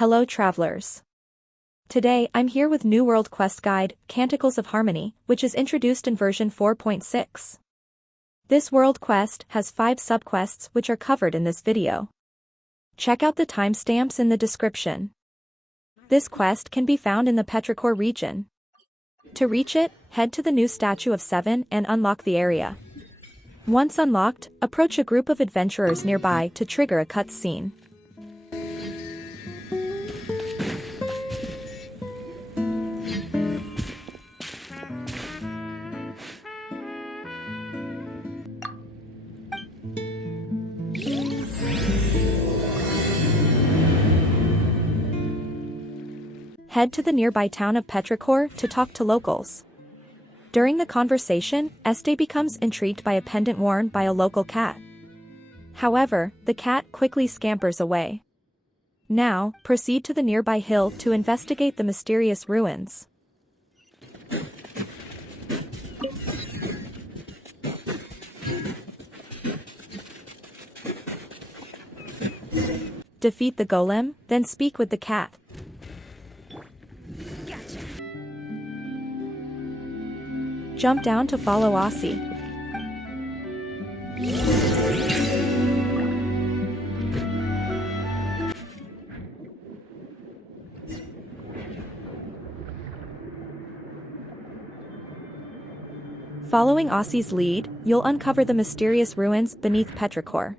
Hello travelers. Today I'm here with New World Quest Guide, Canticles of Harmony, which is introduced in version 4.6. This world quest has 5 subquests which are covered in this video. Check out the timestamps in the description. This quest can be found in the Petrichor region. To reach it, head to the new statue of 7 and unlock the area. Once unlocked, approach a group of adventurers nearby to trigger a cutscene. Head to the nearby town of Petrichor to talk to locals. During the conversation, Este becomes intrigued by a pendant worn by a local cat. However, the cat quickly scampers away. Now, proceed to the nearby hill to investigate the mysterious ruins. Defeat the golem, then speak with the cat. Jump down to follow Aussie. Following Aussie's lead, you'll uncover the mysterious ruins beneath Petrichor.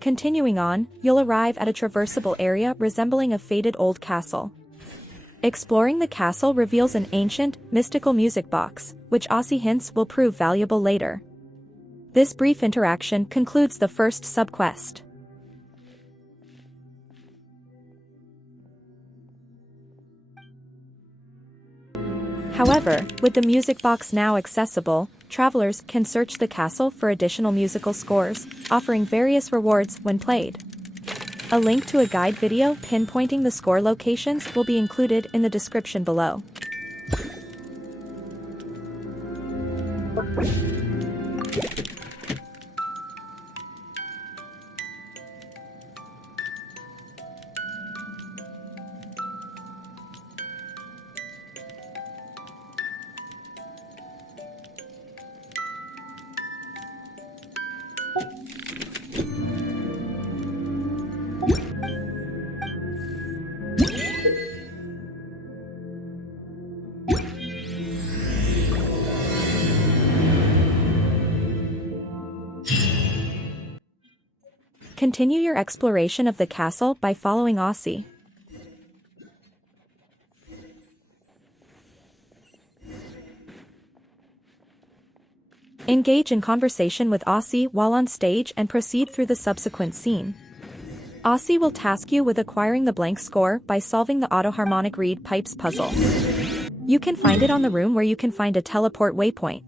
Continuing on, you'll arrive at a traversable area resembling a faded old castle. Exploring the castle reveals an ancient, mystical music box, which Aussie hints will prove valuable later. This brief interaction concludes the first subquest. However, with the music box now accessible, travelers can search the castle for additional musical scores, offering various rewards when played. A link to a guide video pinpointing the score locations will be included in the description below. Continue your exploration of the castle by following Aussie. Engage in conversation with Aussie while on stage and proceed through the subsequent scene. Aussie will task you with acquiring the blank score by solving the auto-harmonic reed pipes puzzle. You can find it on the room where you can find a teleport waypoint.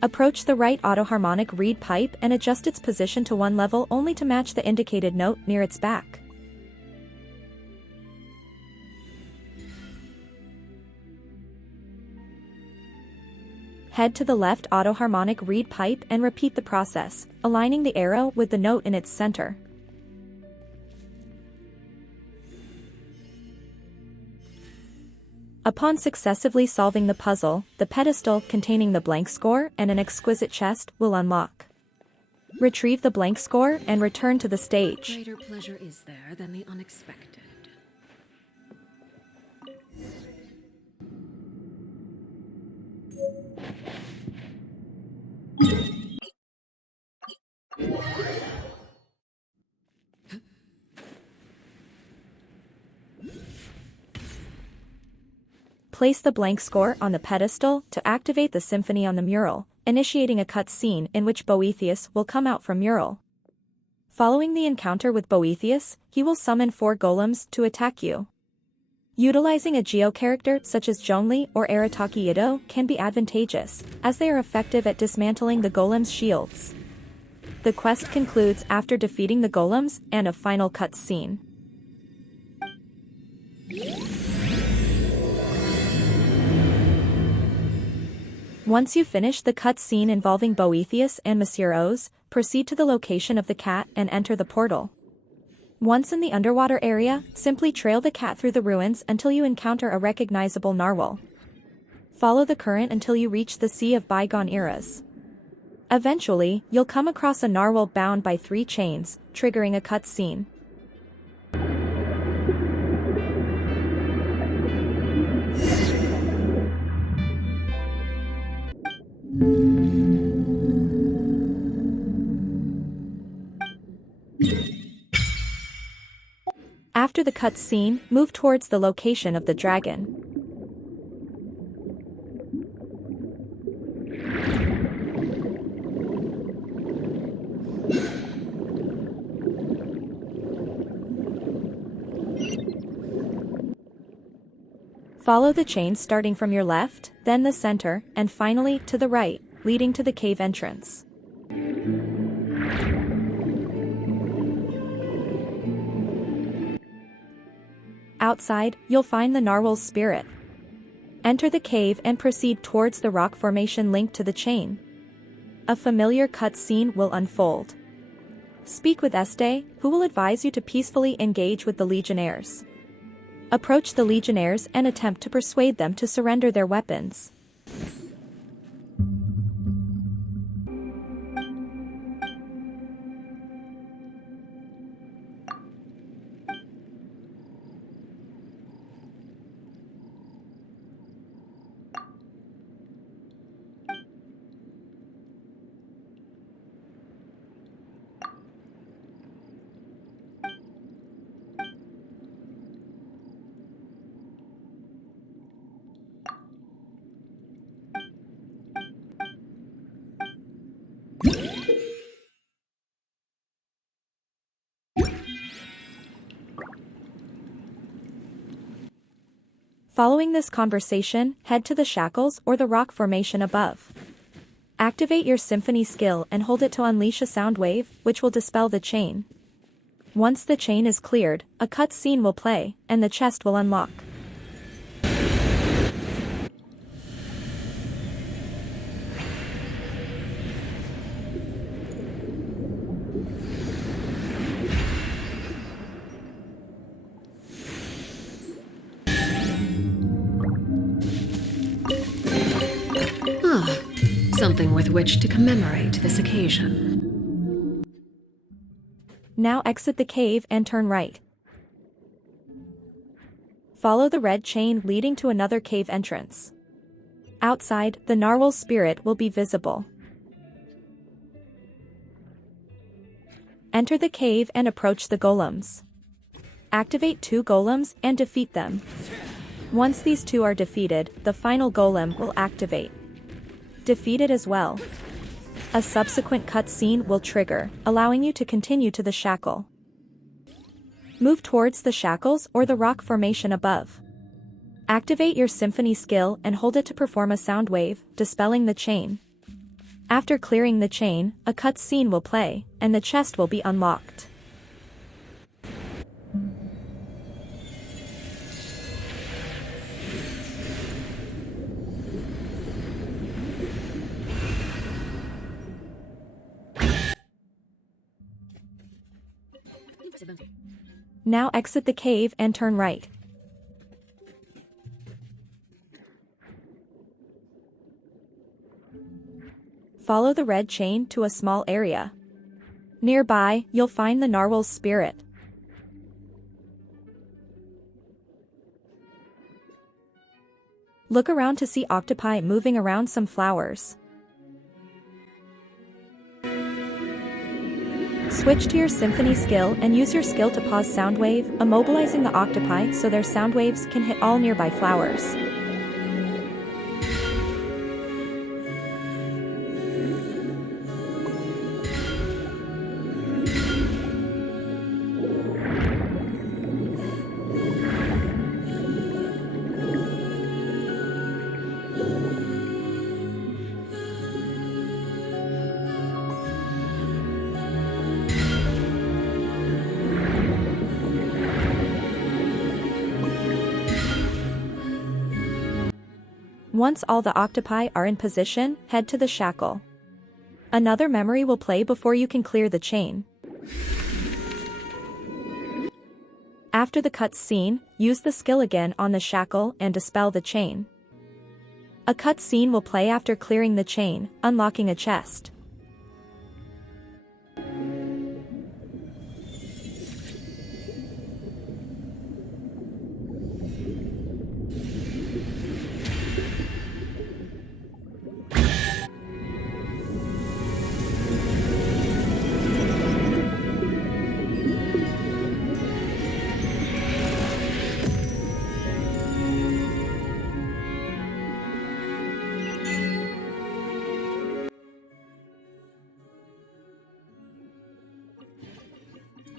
Approach the right auto-harmonic reed pipe and adjust its position to one level only to match the indicated note near its back. Head to the left auto-harmonic reed pipe and repeat the process, aligning the arrow with the note in its center. Upon successively solving the puzzle, the pedestal containing the blank score and an exquisite chest will unlock. Retrieve the blank score and return to the stage. Greater pleasure is there than the unexpected. Place the blank score on the pedestal to activate the symphony on the mural, initiating a cutscene in which Bethius will come out from mural. Following the encounter with Bethius, he will summon 4 golems to attack you. Utilizing a geo character such as Zhongli or Arataki Ido can be advantageous, as they are effective at dismantling the golems' shields. The quest concludes after defeating the golems and a final cutscene. Once you finish the cutscene involving Bethius and Monsieur Oz, proceed to the location of the cat and enter the portal. Once in the underwater area, simply trail the cat through the ruins until you encounter a recognizable narwhal. Follow the current until you reach the Sea of Bygone Eras. Eventually, you'll come across a narwhal bound by 3 chains, triggering a cutscene. After the cutscene, move towards the location of the dragon. Follow the chains starting from your left, then the center, and finally to the right, leading to the cave entrance. Outside, you'll find the narwhal's spirit. Enter the cave and proceed towards the rock formation linked to the chain. A familiar cutscene will unfold. Speak with Este, who will advise you to peacefully engage with the Legionnaires. Approach the Legionnaires and attempt to persuade them to surrender their weapons. Following this conversation, head to the shackles or the rock formation above. Activate your symphony skill and hold it to unleash a sound wave, which will dispel the chain. Once the chain is cleared, a cutscene will play, and the chest will unlock. Something with which to commemorate this occasion. Now exit the cave and turn right. Follow the red chain leading to another cave entrance. Outside, the narwhal's spirit will be visible. Enter the cave and approach the golems. Activate 2 golems and defeat them. Once these 2 are defeated, the final golem will activate. Defeat it as well. A subsequent cutscene will trigger, allowing you to continue to the shackle. Move towards the shackles or the rock formation above. Activate your symphony skill and hold it to perform a sound wave, dispelling the chain. After clearing the chain, a cutscene will play, and the chest will be unlocked. Now exit the cave and turn right. Follow the red chain to a small area. Nearby, you'll find the narwhal's spirit. Look around to see octopi moving around some flowers. Switch to your symphony skill and use your skill to pause sound wave, immobilizing the octopi so their sound waves can hit all nearby flowers. Once all the octopi are in position, head to the shackle. Another memory will play before you can clear the chain. After the cutscene, use the skill again on the shackle and dispel the chain. A cutscene will play after clearing the chain, unlocking a chest.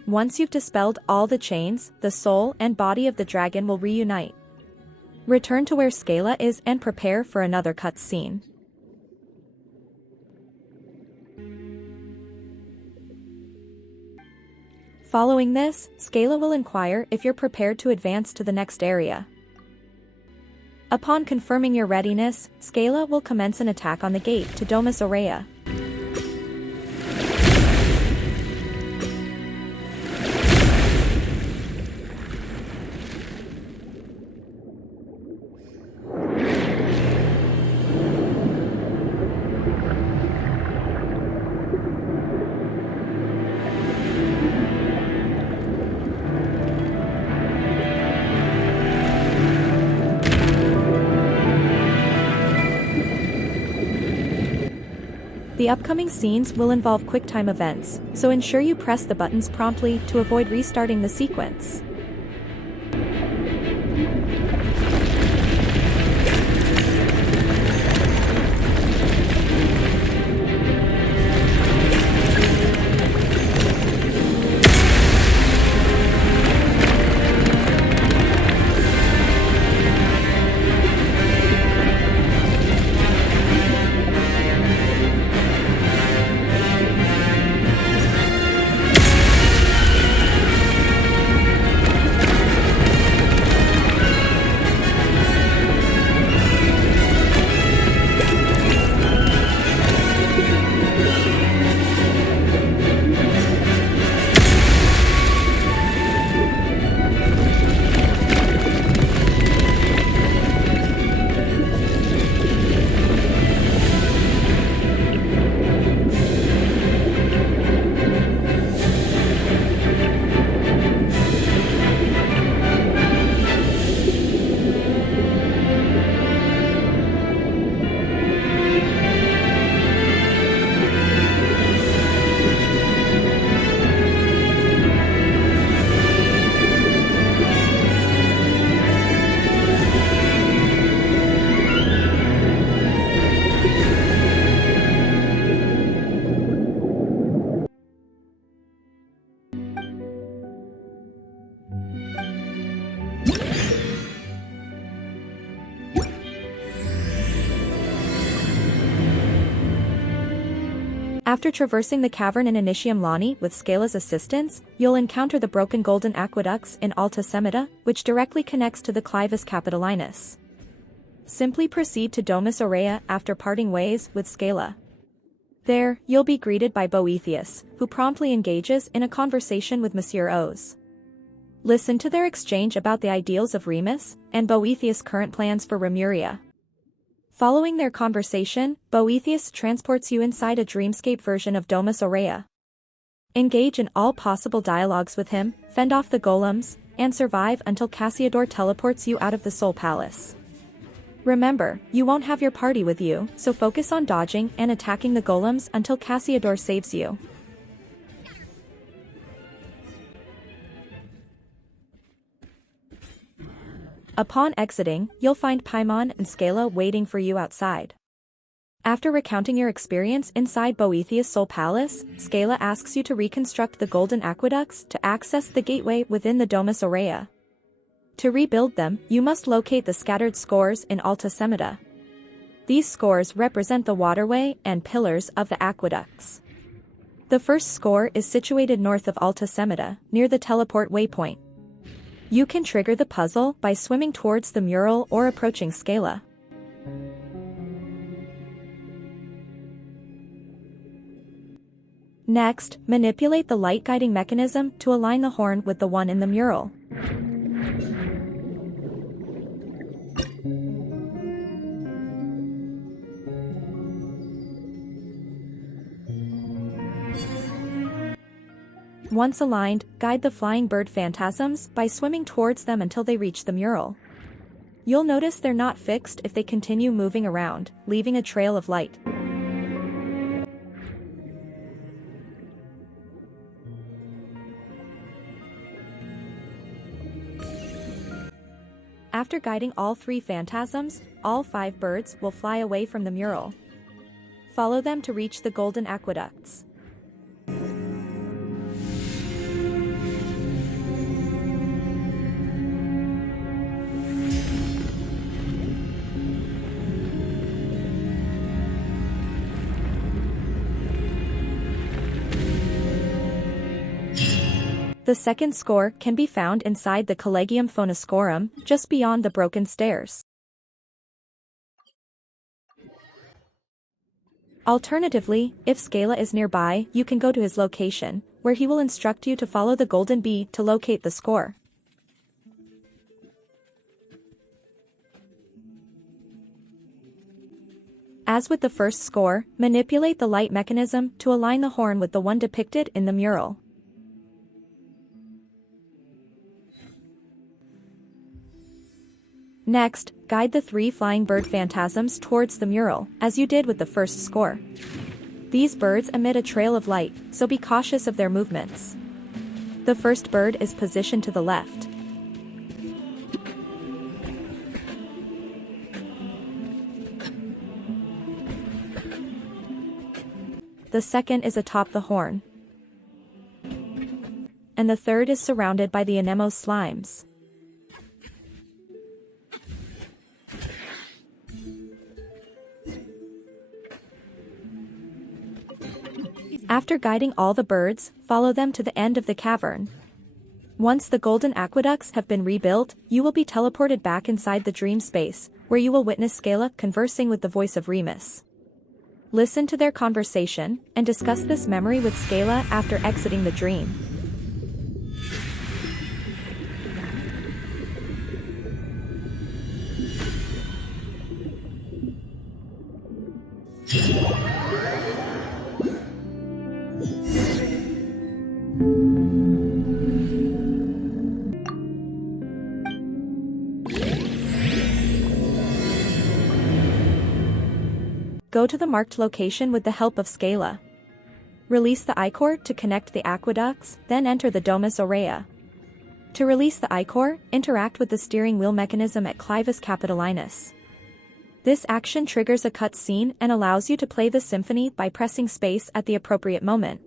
Once you've dispelled all the chains, the soul and body of the dragon will reunite. Return to where Scala is and prepare for another cutscene. Following this, Scala will inquire if you're prepared to advance to the next area. Upon confirming your readiness, Scala will commence an attack on the gate to Domus Aurea. The upcoming scenes will involve QuickTime events, so ensure you press the buttons promptly to avoid restarting the sequence. After traversing the cavern in Initium Lani with Scala's assistance, you'll encounter the broken golden aqueducts in Alta Semita, which directly connects to the Clivus Capitolinus. Simply proceed to Domus Aurea after parting ways with Scala. There, you'll be greeted by Bethius, who promptly engages in a conversation with Monsieur Oz. Listen to their exchange about the ideals of Remus, and Bethius' current plans for Remuria. Following their conversation, Bethius transports you inside a dreamscape version of Domus Aurea. Engage in all possible dialogues with him, fend off the golems, and survive until Cassiodor teleports you out of the Soul Palace. Remember, you won't have your party with you, so focus on dodging and attacking the golems until Cassiodor saves you. Upon exiting, you'll find Paimon and Scala waiting for you outside. After recounting your experience inside Bethius' Soul Palace, Scala asks you to reconstruct the golden aqueducts to access the gateway within the Domus Aurea. To rebuild them, you must locate the scattered scores in Alta Semita. These scores represent the waterway and pillars of the aqueducts. The first score is situated north of Alta Semita, near the teleport waypoint. You can trigger the puzzle by swimming towards the mural or approaching Scala. Next, manipulate the light guiding mechanism to align the horn with the one in the mural. Once aligned, guide the flying bird phantasms by swimming towards them until they reach the mural. You'll notice they're not fixed if they continue moving around, leaving a trail of light. After guiding all 3 phantasms, all 5 birds will fly away from the mural. Follow them to reach the golden aqueducts. The second score can be found inside the Collegium Phonoscorum, just beyond the broken stairs. Alternatively, if Scala is nearby, you can go to his location, where he will instruct you to follow the golden bee to locate the score. As with the first score, manipulate the light mechanism to align the horn with the one depicted in the mural. Next, guide the 3 flying bird phantasms towards the mural, as you did with the first score. These birds emit a trail of light, so be cautious of their movements. The first bird is positioned to the left. The second is atop the horn. And the third is surrounded by the anemone slimes. After guiding all the birds, follow them to the end of the cavern. Once the golden aqueducts have been rebuilt, you will be teleported back inside the dream space, where you will witness Scala conversing with the voice of Remus. Listen to their conversation, and discuss this memory with Scala after exiting the dream. Go to the marked location with the help of Scala. Release the ichor to connect the aqueducts, then enter the Domus Aurea. To release the ichor, interact with the steering wheel mechanism at Clivus Capitolinus. This action triggers a cutscene and allows you to play the symphony by pressing space at the appropriate moment.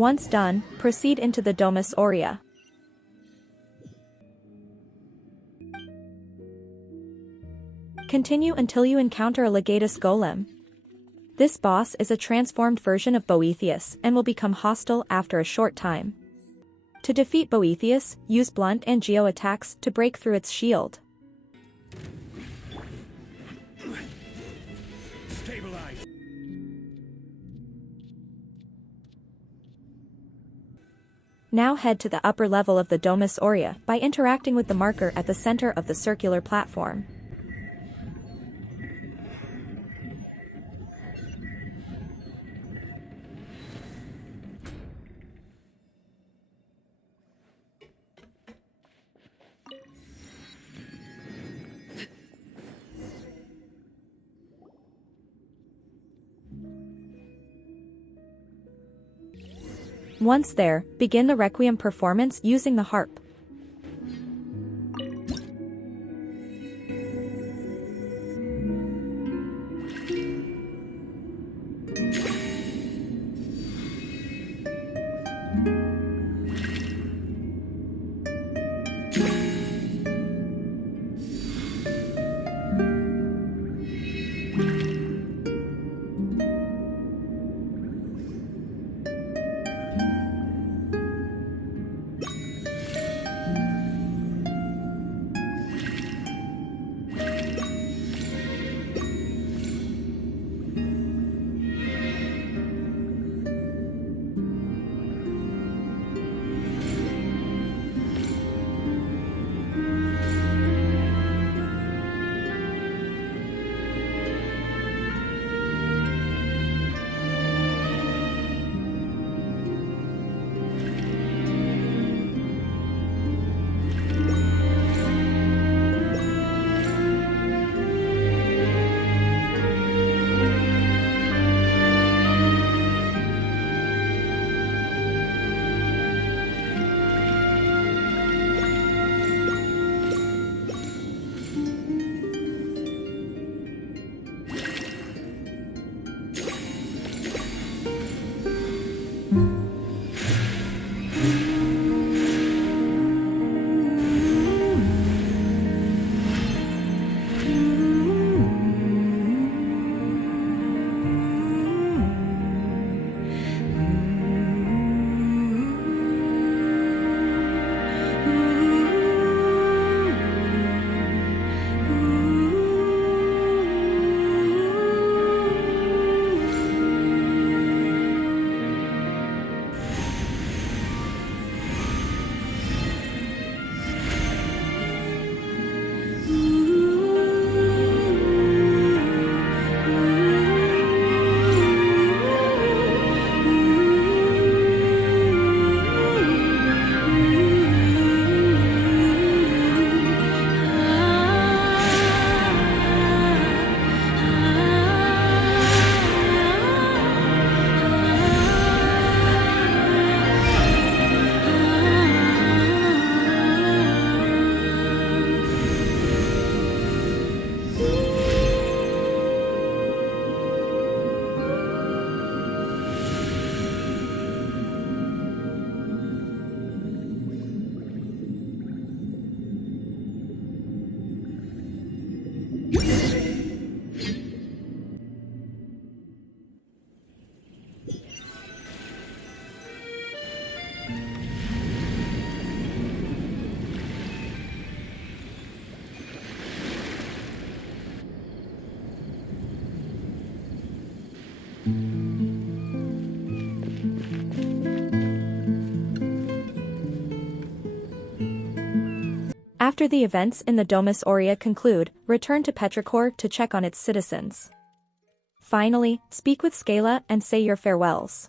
Once done, proceed into the Domus Aurea. Continue until you encounter a Legatus Golem. This boss is a transformed version of Bethius and will become hostile after a short time. To defeat Bethius, use blunt and geo attacks to break through its shield. Stabilize. Now head to the upper level of the Domus Aurea by interacting with the marker at the center of the circular platform. Once there, begin the Requiem performance using the harp. After the events in the Domus Aurea conclude, return to Petrichor to check on its citizens. Finally, speak with Scala and say your farewells.